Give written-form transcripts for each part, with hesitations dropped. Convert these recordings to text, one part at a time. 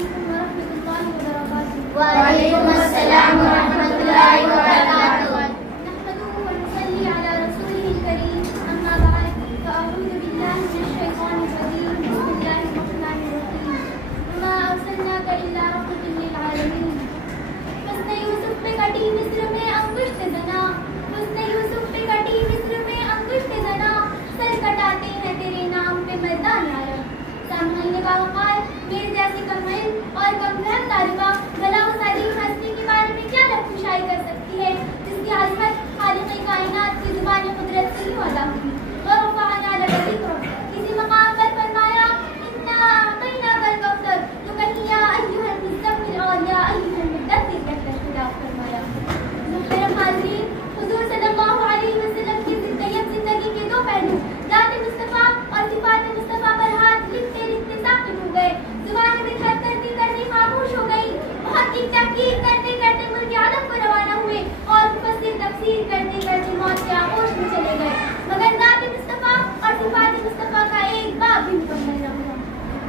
علیکم ورحمۃ اللہ وبرکاتہ. وعلیکم السلام ورحمۃ اللہ وبرکاتہ. نحمده ونصلي على رسوله الكريم. أما بعد فأعوذ بالله من الشيطان الرجيم. بسم الله الرحمن الرحيم. وما أرسلناك إلا رحمة للعالمين. حسن یوسف پہ کٹی مصر میں انگشت زنا، حسن یوسف پہ کٹی مصر میں انگشت زنا، سر کٹاتے ہیں تیرے نام پہ مردان عرب. سامعین باوقار، میرے جیسی کم علم اور کم فہم طالبہ بھلا اس عظیم ہستی کے بارے میں کیا لفظ کر سکتی ہے جس کی عظمت خالق کائنات کی زبان قدرت سے یوں ادا ہوئی. ورفعنا لك ذکرک، کسی مقام پر فرمایا انا اعطیناک الکوثر، تو کہیں یا ایھا المزمل اور یا ایھا المدثر کہہ کر خطاب فرمایا. محترم حاضرین، حضور صلی اللہ علیہ وسلم کی طیب زندگی کے دو پہلو ذات مصطفیٰ اور صفات مصطفیٰ پر ہاتھ لکھتے لکھتے ثابت ہو گئے. زبان میں خط کرتے کرتے خاموش ہو گئی. محقق تحقیق کرتے کرتے ملک عالم کو روانہ ہوئے اور مفسر تفسیر کرتے کرتے موت کے آغوش میں چلے گئے، مگر ذات مصطفیٰ اور صفات مصطفیٰ کا ایک باب بھی مکمل نہ ہوا.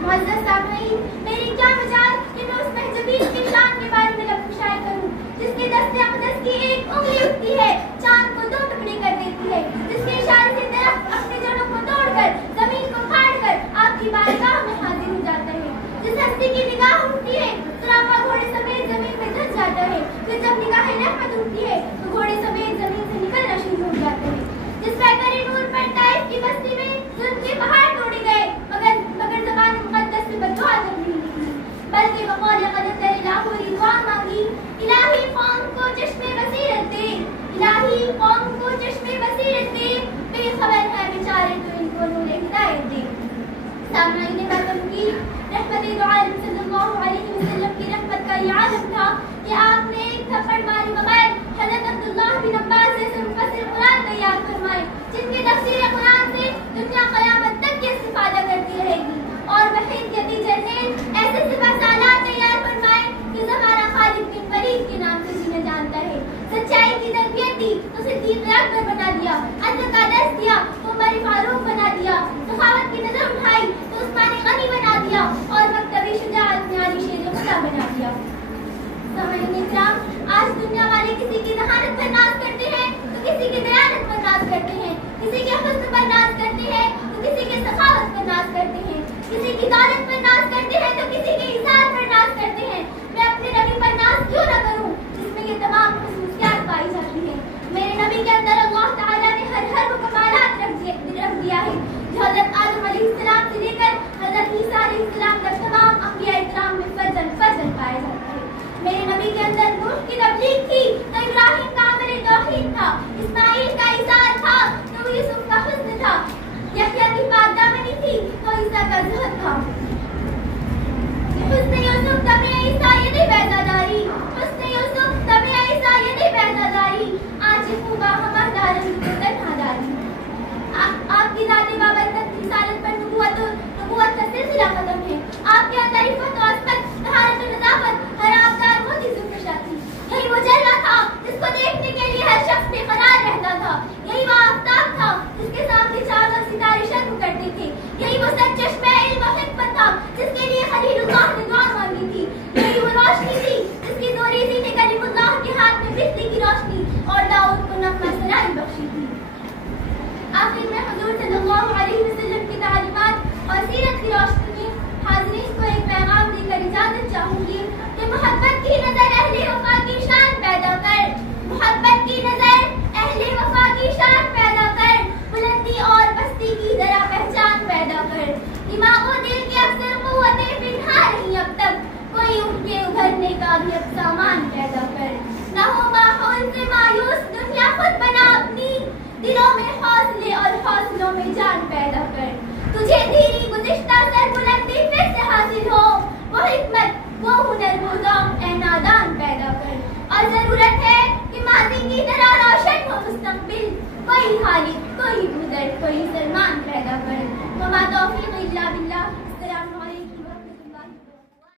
معزز سامعین، میری کیا مجال کہ میں اس محجوبین کی شان کے بارے میں لفظ شائع کروں جس کے دست اقدس کی ایک انگلی اٹھتی ہے چاند کو دو ٹکڑے کر دیتی ہے، جس کے اشارے سے درخت اپنے جڑوں کو توڑ کر زمین کو کاٹ کر آپ کی بارگاہ میں حاضر ہو جاتا ہے، جس ہستی کی نگاہ اٹھتی ہے سراپا گھوڑے سمیت زمین میں دھس جاتا ہے، پھر جب نگاہ رحمت اٹھتی ہے تو گھوڑے سمیت زمین سے نکلنا شروع ہو جاتے ہیں، جس پیکر نور پر طائف کی بستی میں ظلم کے پہاڑ توڑے گئے مگر زبان مقدس سے بددعا تک نہیں نکلی، بلکہ بقول قدر لاہوری دعا مانگی، الہی قوم کو چشم بصیرت دے، الہی قوم کو چشم بصیرت دے، بے خبر ہے بیچارے تو ان کو نور ہدایت دے. سامعین محترم کی رحمت دو عالم صلی اللہ علیہ وسلم کی رحمت کا یہ عالم تھا کہ آپ نے ایک تھپڑ مارے بغیر حضرت عبداللہ بن عباس جیسے مفسر قرآن تیار فرمائے جن کی تفسیر قرآن سے دنیا قیامت تک کی استفادہ کرتی رہے گی، اور وحید یتی جنید ایسے سپہ سالار تیار فرمائے کہ زمانہ خالد بن ولید کے نام سے جنہیں جانتا ہے. سچائی کی تربیت دی تو صدیق اکبر بنا دیا، عدل کا درس دیا تو عمر فاروق بنا دیا، سخاوت کی نظر اٹھائی تو عثمان غنی بنا دیا، اور مکتبی شجاعت میں علی شیر خدا بنا دیا. سامعین کرام، آج دنیا والے کسی کی ذہانت پر ناز کرتے ہیں تو کسی کی دیانت پر ناز کرتے ہیں، کسی کے حسن پر ناز کرتے ہیں تو کسی کے سخاوت پر ناز کرتے ہیں، کسی کی دولت پر ناز کرتے ہیں تو کسی کے ایثار پر ناز کرتے ہیں. میں اپنے نبی پر ناز کیوں نہ کروں جس میں یہ تمام خصوصیات پائی جاتی ہیں. میرے نبی کے اندر اللہ تعالیٰ نے ہر وہ کمالات رکھ دیا ہے جو حضرت آدم علیہ السلام سے لے کر حضرت عیسیٰ علیہ السلام تک تمام انبیاء اکرام میں فضل پایا جاتا ہے. میرے نبی کے اندر نوح کی تبلیغ تھی تو ابراہیم کا عمل توحید تھا، اسماعیل کا ایثار تھا تو یوسف کا حسن تھا، یحییٰ کی پاک دامنی تھی تو عیسیٰ کا زہد تھا. حسن یوسف طبع عیسیٰ یدی بیضاداری، حسن یوسف طبع عیسیٰ یدی بیضاداری، آج خوبا ہمہ دارن کو تنہا داری. آپ کی ذات بابرکت رسالت پر نبوت کا سلسلہ ختم ہے. آپ کے اندر عفت و عصمت، طہارت و نظافت، ہر آبدار موتی زلفشا تھی. یہی وہ جلوہ تھا جس کو دیکھنے کے لیے ہر شخص بے قرار رہتا تھا. یہی وہ آفتاب تھا جس کے سامنے چاند اور ستارے شرم کرتے تھے. یہی وہ سچ چشمہ علم و حکمت تھا جس کے لیے خلیل اللہ نے دعا مانگی تھی. یہی وہ روشنی تھی جس کی دوریزی نے کلیم اللہ کے ہاتھ میں بجلی کی روشنی اور داؤد کو نغمہ سرائی بخشی تھی. آخر میں حضور صلی اللہ علیہ وسلم کی تعلیمات اور سیرت کی روشنی میں حاضرین کو ایک پیغام دے کر اجازت چاہوں گی کہ محبت کی نظر اہل وفا کی شان پیدا کر، محبت کی نظر اہل وفا کی شان پیدا کر، بلندی اور پستی کی ذرا پہچان پیدا کر. دماغ و دل کے اکثر قوتیں پنہا رہی اب تک، کوئی ان کے ابھرنے کا بھی اب سامان پیدا